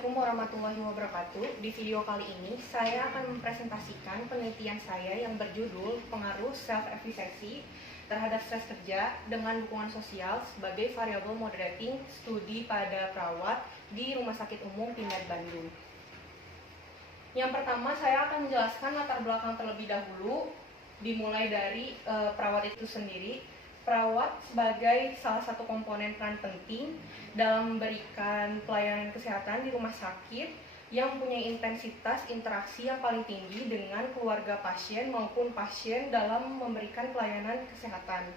Assalamualaikum warahmatullahi wabarakatuh. Di video kali ini, saya akan mempresentasikan penelitian saya yang berjudul Pengaruh Self-Efficacy terhadap stres kerja dengan dukungan sosial sebagai variabel moderating studi pada perawat di Rumah Sakit Umum Pindad Bandung. Yang pertama, saya akan menjelaskan latar belakang terlebih dahulu, dimulai dari perawat itu sendiri. Perawat sebagai salah satu komponen peran penting dalam memberikan pelayanan kesehatan di rumah sakit yang mempunyai intensitas interaksi yang paling tinggi dengan keluarga pasien maupun pasien dalam memberikan pelayanan kesehatan.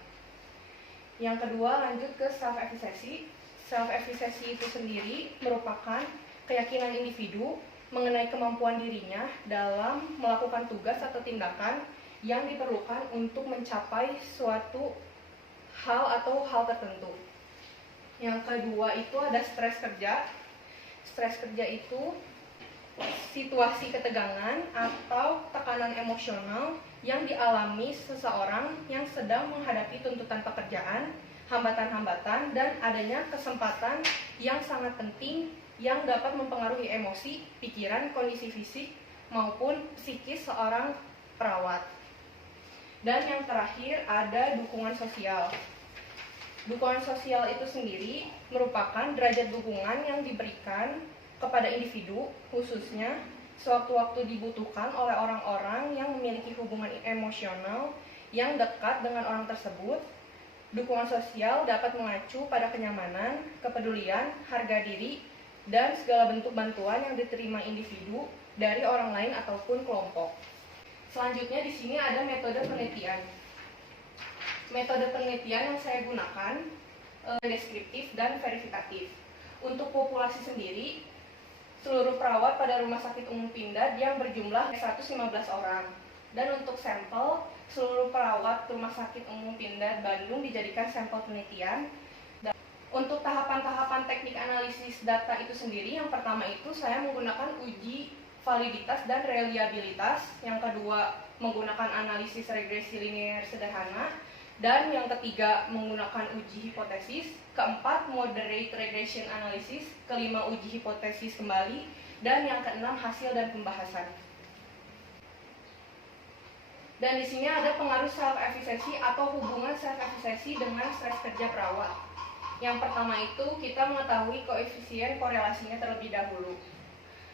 Yang kedua, lanjut ke self-efficacy. Self-efficacy itu sendiri merupakan keyakinan individu mengenai kemampuan dirinya dalam melakukan tugas atau tindakan yang diperlukan untuk mencapai suatu hal atau hal tertentu. Yang kedua itu ada stres kerja. Stres kerja itu situasi ketegangan atau tekanan emosional yang dialami seseorang yang sedang menghadapi tuntutan pekerjaan, hambatan-hambatan, dan adanya kesempatan yang sangat penting yang dapat mempengaruhi emosi, pikiran, kondisi fisik, maupun psikis seorang perawat. Dan yang terakhir ada dukungan sosial. Dukungan sosial itu sendiri merupakan derajat dukungan yang diberikan kepada individu, khususnya sewaktu-waktu dibutuhkan oleh orang-orang yang memiliki hubungan emosional yang dekat dengan orang tersebut. Dukungan sosial dapat mengacu pada kenyamanan, kepedulian, harga diri, dan segala bentuk bantuan yang diterima individu dari orang lain ataupun kelompok. Selanjutnya di sini ada metode penelitian. Metode penelitian yang saya gunakan deskriptif dan verifikatif. Untuk populasi sendiri, seluruh perawat pada Rumah Sakit Umum Pindad yang berjumlah 115 orang. Dan untuk sampel, seluruh perawat Rumah Sakit Umum Pindad Bandung dijadikan sampel penelitian. Dan untuk tahapan-tahapan teknik analisis data itu sendiri, yang pertama itu saya menggunakan uji validitas dan reliabilitas. Yang kedua, menggunakan analisis regresi linear sederhana. Dan yang ketiga, menggunakan uji hipotesis. Keempat, moderate regression analysis. Kelima, uji hipotesis kembali. Dan yang keenam, hasil dan pembahasan. Dan di sini ada pengaruh self-efficacy atau hubungan self-efficacy dengan stres kerja perawat. Yang pertama itu kita mengetahui koefisien korelasinya terlebih dahulu.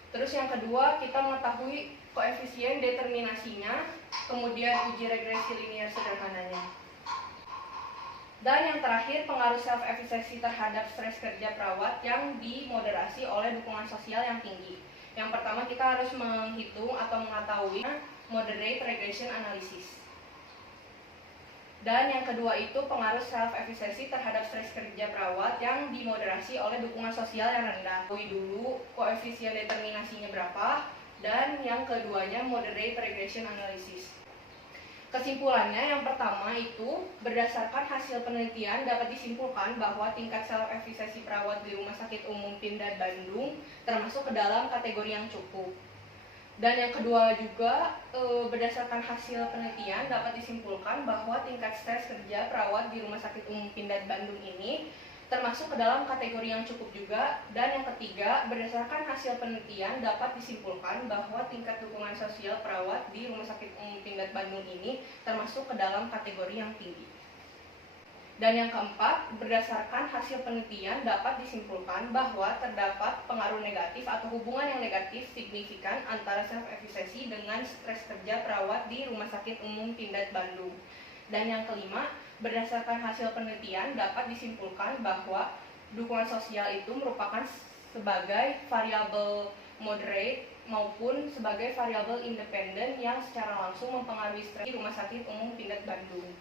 Terus yang kedua, kita mengetahui koefisien determinasinya, kemudian uji regresi linear sederhananya. Dan yang terakhir, pengaruh self-efficacy terhadap stres kerja perawat yang dimoderasi oleh dukungan sosial yang tinggi. Yang pertama, kita harus menghitung atau mengetahui moderate regression analysis. Dan yang kedua itu pengaruh self-efficacy terhadap stres kerja perawat yang dimoderasi oleh dukungan sosial yang rendah. Ketahui dulu koefisien determinasinya berapa, dan yang keduanya moderate regression analysis. Kesimpulannya, yang pertama itu berdasarkan hasil penelitian dapat disimpulkan bahwa tingkat self-efficacy perawat di Rumah Sakit Umum Pindad Bandung termasuk ke dalam kategori yang cukup. Dan yang kedua juga berdasarkan hasil penelitian dapat disimpulkan bahwa tingkat stres kerja perawat di Rumah Sakit Umum Pindad Bandung ini termasuk ke dalam kategori yang cukup juga. Dan yang ketiga, berdasarkan hasil penelitian dapat disimpulkan bahwa tingkat dukungan sosial perawat di Rumah Sakit Umum Pindad Bandung ini termasuk ke dalam kategori yang tinggi. Dan yang keempat, berdasarkan hasil penelitian dapat disimpulkan bahwa terdapat pengaruh negatif atau hubungan yang negatif signifikan antara self-efficacy dengan stres kerja perawat di Rumah Sakit Umum Pindad Bandung. Dan yang kelima, berdasarkan hasil penelitian dapat disimpulkan bahwa dukungan sosial itu merupakan sebagai variabel moderate maupun sebagai variabel independen yang secara langsung mempengaruhi stres di Rumah Sakit Umum Pindad Bandung.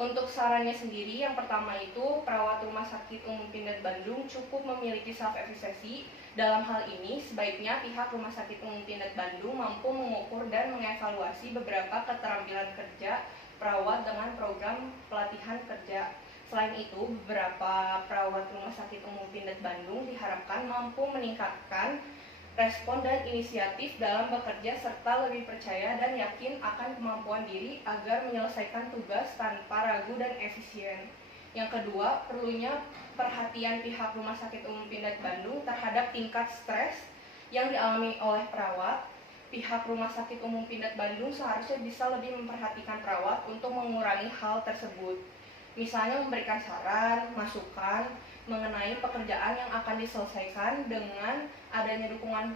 Untuk sarannya sendiri, yang pertama itu perawat Rumah Sakit Umum Pindad Bandung cukup memiliki self-efficacy. Dalam hal ini, sebaiknya pihak Rumah Sakit Umum Pindad Bandung mampu mengukur dan mengevaluasi beberapa keterampilan kerja perawat dengan program pelatihan kerja. Selain itu, beberapa perawat Rumah Sakit Umum Pindad Bandung diharapkan mampu meningkatkan respon dan inisiatif dalam bekerja serta lebih percaya dan yakin akan kemampuan diri agar menyelesaikan tugas tanpa ragu dan efisien. Yang kedua, perlunya perhatian pihak Rumah Sakit Umum Pindad Bandung terhadap tingkat stres yang dialami oleh perawat. Pihak Rumah Sakit Umum Pindad Bandung seharusnya bisa lebih memperhatikan perawat untuk mengurangi hal tersebut. Misalnya memberikan saran, masukan mengenai pekerjaan yang akan diselesaikan dengan adanya dukungan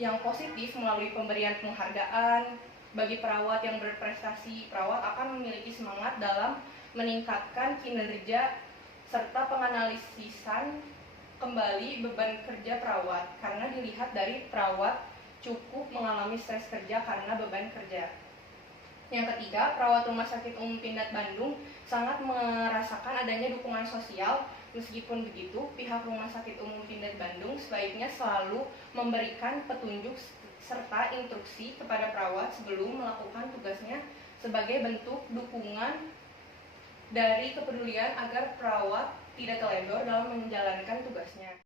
yang positif melalui pemberian penghargaan. Bagi perawat yang berprestasi, perawat akan memiliki semangat dalam meningkatkan kinerja serta penganalisisan kembali beban kerja perawat karena dilihat dari perawat cukup mengalami stres kerja karena beban kerja. Yang ketiga, perawat Rumah Sakit Umum Pindad Bandung sangat merasakan adanya dukungan sosial. Meskipun begitu, pihak Rumah Sakit Umum Pindad Bandung sebaiknya selalu memberikan petunjuk serta instruksi kepada perawat sebelum melakukan tugasnya sebagai bentuk dukungan dari kepedulian agar perawat tidak teledor dalam menjalankan tugasnya.